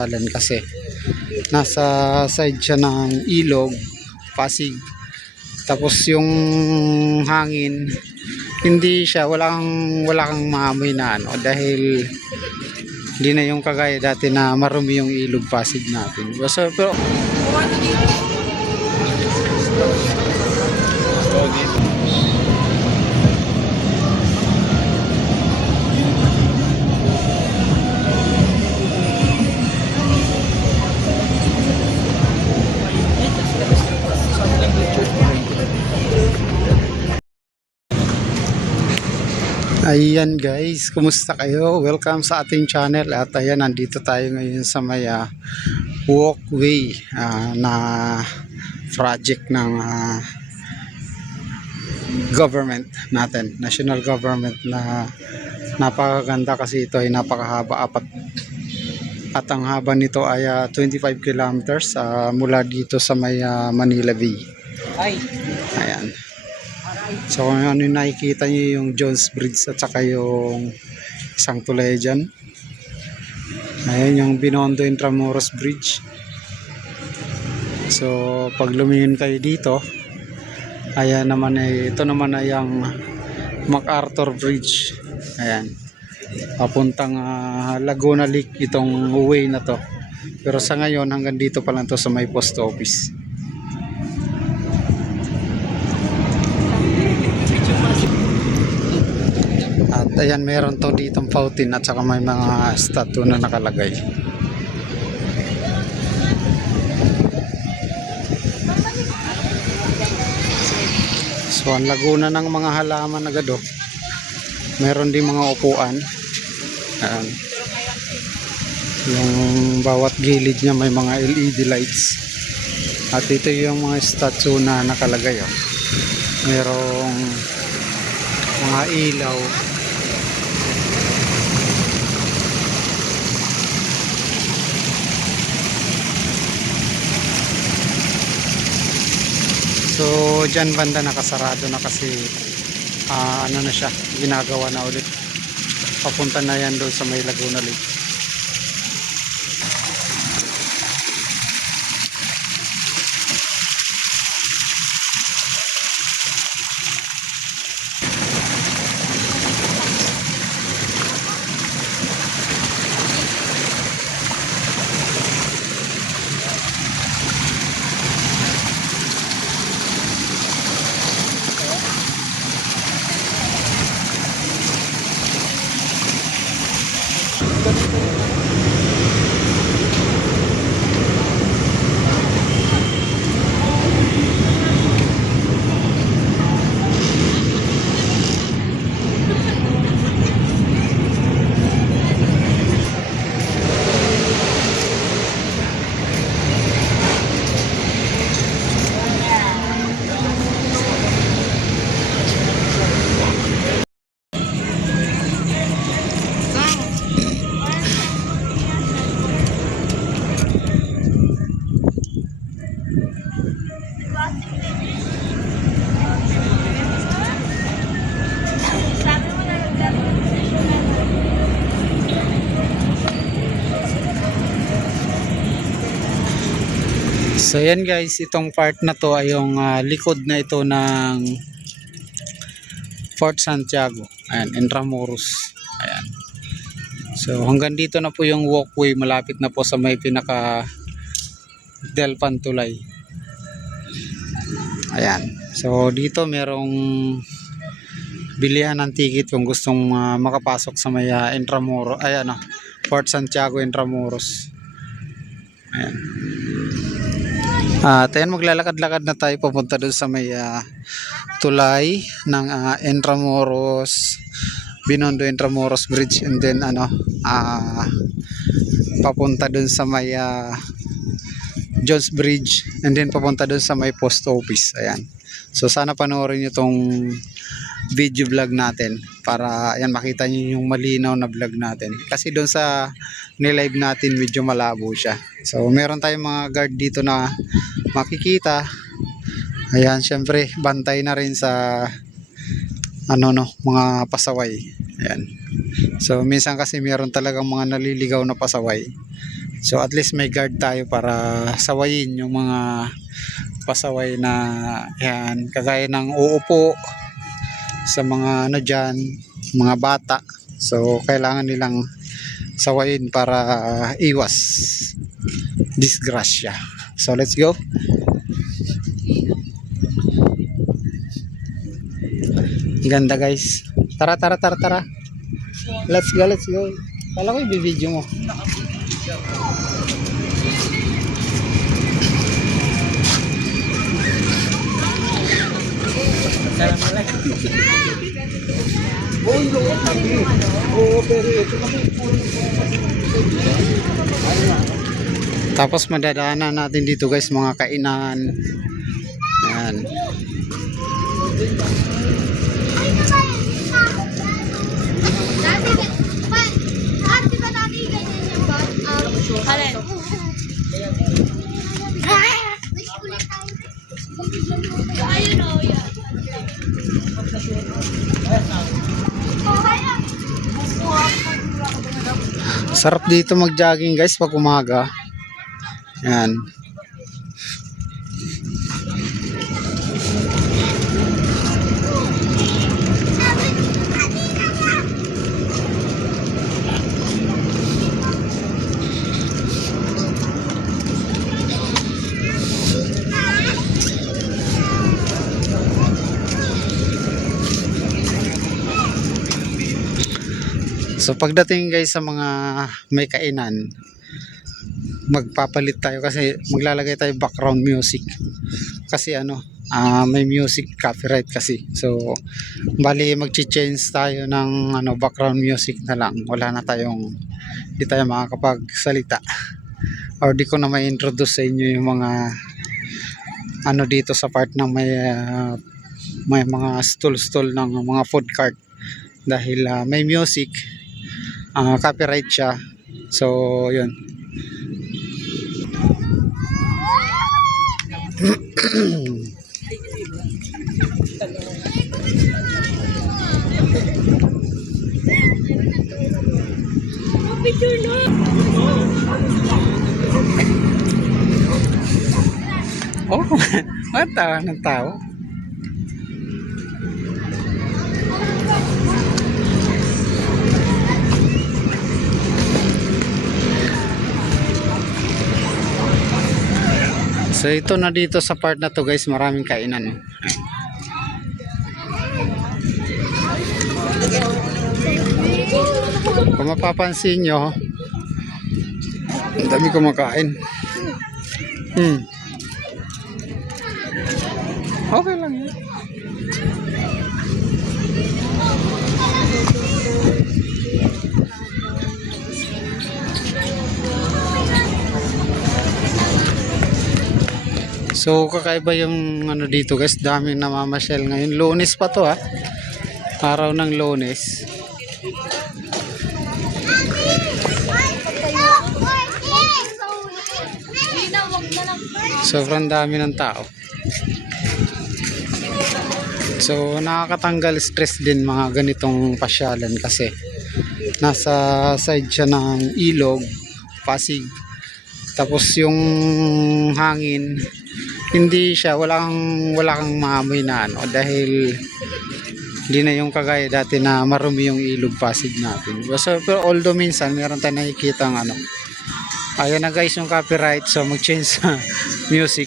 Alan kasi nasa side siya ng ilog, Pasig. Tapos yung hangin hindi siya walang wala kang maamoy na ano dahil hindi na yung kagaya dati na marumi yung ilog Pasig natin. So, pero Ayan guys, kumusta kayo? Welcome sa ating channel at ayan, nandito tayo ngayon sa may ah, walkway ah, na project ng ah, government natin, national government na napakaganda kasi ito ay napakahaba apat at ang haba nito ay ah, 25 kilometers ah, mula dito sa may ah, Manila Bay. Ay, Ayan. So kung ano yung nakikita nyo yung Jones Bridge at saka yung isang tulay dyan. Ayan yung Binondo Intramuros Bridge. So pag lumingin kayo dito, ayan naman ay, ito naman ay ang MacArthur Bridge. Ayan. Papuntang ah, Laguna Lake itong way na to. Pero sa ngayon hanggang dito pa lang to sa may post office. Ayan, meron to ditong fountain at saka may mga statue na nakalagay. So, ang laguna ng mga halaman agad oh. Meron din mga upuan. Ayan. Yung bawat gilid niya may mga LED lights. At ito yung mga statue na nakalagay oh. Merong mga ilaw So dyan banda nakasarado na kasi ah, ano na siya ginagawa na ulit. Papunta na yan doon sa may Laguna Lake So yan guys, itong part na to ay yung ah, likod na ito ng Fort Santiago. Ayan, Intramuros. Ayan. So hanggang dito na po yung walkway, malapit na po sa may pinaka Delpan Tulay. Ayan. So dito merong bilihan ng ticket kung gustong ah, makapasok sa may ah, Intramuros, ay ano, Fort Santiago Intramuros. Ayan. At ayan, maglalakad-lakad na tayo papunta doon sa may ah, tulay ng ah, Intramuros, Binondo Intramuros Bridge and then ano, ah, papunta doon sa may ah, Jones Bridge and then papunta doon sa may post office. Ayan. So sana panoorin niyo tong video vlog natin para ayan makita niyo yung malinaw na vlog natin. Kasi doon sa ni-live natin medyo malabo siya. So meron tayong mga guard dito na makikita. Ayan, syempre bantay na rin sa ano no, mga pasaway. Ayan. So minsan kasi meron talagang mga naliligaw na pasaway. So at least may guard tayo para sawayin yung mga pasaway na yan kagaya ng uupo sa mga ano dyan, mga bata. So kailangan nilang sawayin para uh, iwas disgrasya. So let's go. Ganda guys. Tara tara tara tara. Let's go, let's go. Kala ko i-video mo. Tapos madadaanan natin dito guys mga kainan. Ayan. Ayun o, yan. Sarap dito mag-jogging guys pag umaga. Ayan. So pagdating guys sa mga may kainan, magpapalit tayo kasi maglalagay tayo background music. Kasi ano, ah, may music copyright kasi. So bali magchi-change tayo ng ano background music na lang. Wala na tayong di tayo makakapagsalita. Or di ko na may introduce sa inyo yung mga ano dito sa part ng may ah, may mga stall-stall ng mga food cart dahil ah, may music ah, copyright siya. So, yun. Oh, tawa ng tao. So ito na dito sa part na to guys, maraming kainan. oh. Kung mapapansin nyo, ang dami kumakain. Hmm. Okay lang yun. So kakaiba yung ano dito guys, daming namamasyal ngayon. Lunes pa to ha. Araw ng lunes. Sobrang dami ng tao. So nakakatanggal stress din mga ganitong pasyalan kasi nasa side siya ng ilog, Pasig. Tapos yung hangin hindi siya walang wala kang maamoy na ano dahil hindi na yung kagaya dati na marumi yung ilog Pasig natin. So, pero although minsan meron tayong nakikita ang ano. Ayan na guys yung copyright so mag-change sa music.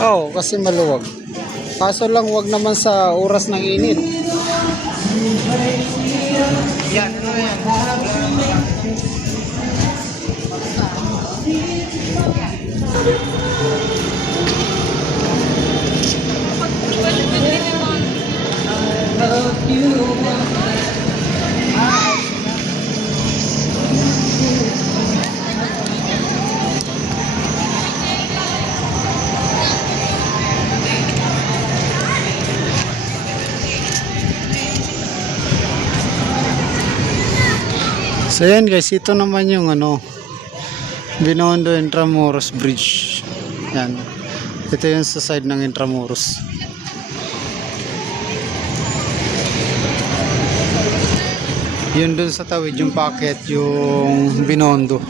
Oh, kasi maluwag. Kaso lang wag naman sa oras ng init. Yan, ano yan? So yan guys, ito naman yung ano, Binondo Intramuros Bridge. Yan. Ito yung sa side ng Intramuros. Yun dun sa tawid yung packet, yung Binondo.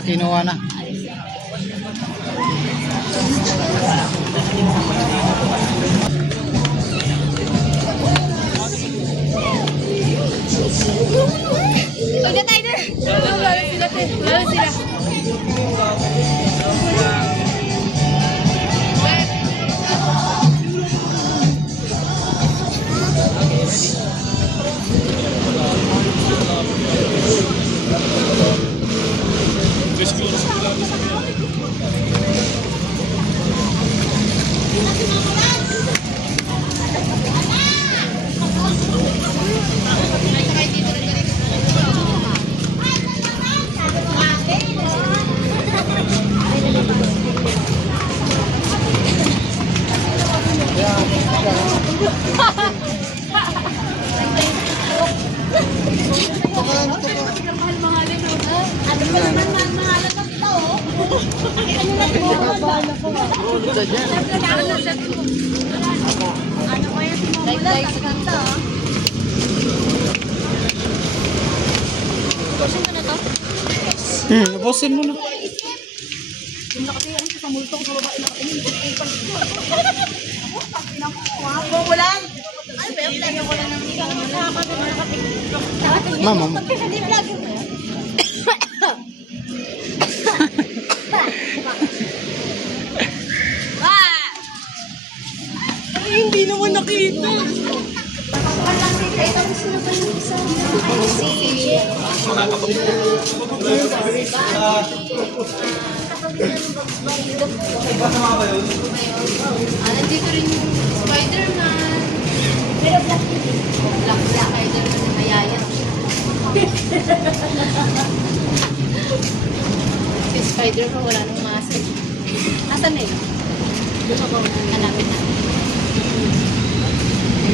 Kinuha na. Ano na po? Ano ba yan? Like, sa kanta, ah. Pusin mo na to. Hmm, ubusin mo na. Mama, ma- Hindi vlog mo. Hindi naman nakita. Ah, nandito rin yung Spider-Man. Pero black yun. Black, black Spider-Man na mayaya. si Spider-Man wala nang mask. Asan na yun? Hanapin na. Oo, tapos na yung malo. Kalat-kalat na rin yung multo na niya. Ganda dito sa mga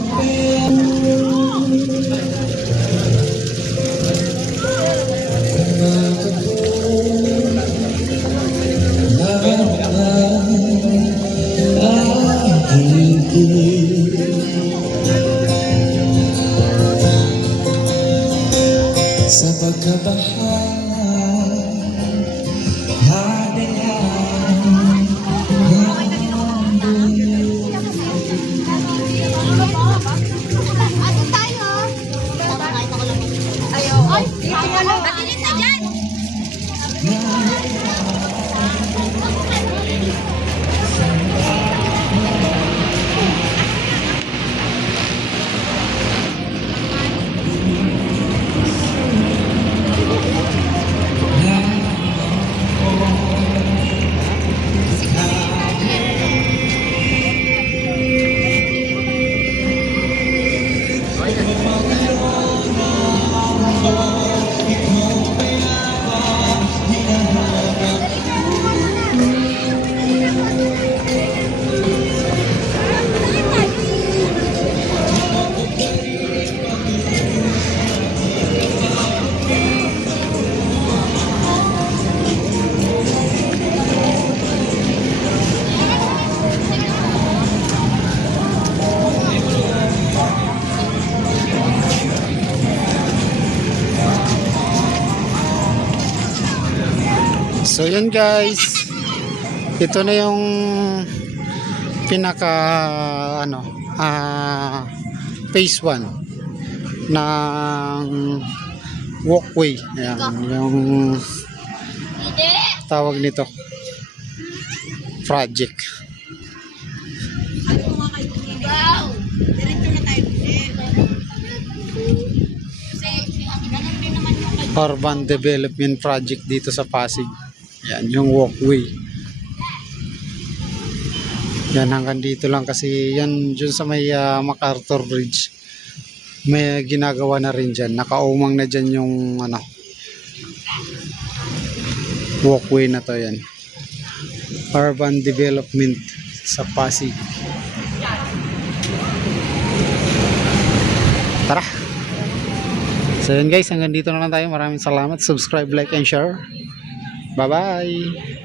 So yun guys. Ito na yung pinaka ano ah phase 1 ng walkway. Ayan, yung tawag nito. Project. Urban Development Project dito sa Pasig. Yan, yung walkway. Yan, hanggang dito lang kasi yan dyan sa may ah, MacArthur Bridge. May ginagawa na rin dyan. Nakaumang na dyan yung ano, walkway na to yan. Urban Development sa Pasig. Tara! So yun guys, hanggang dito na lang tayo. Maraming salamat. Subscribe, like, and share. Bye-bye!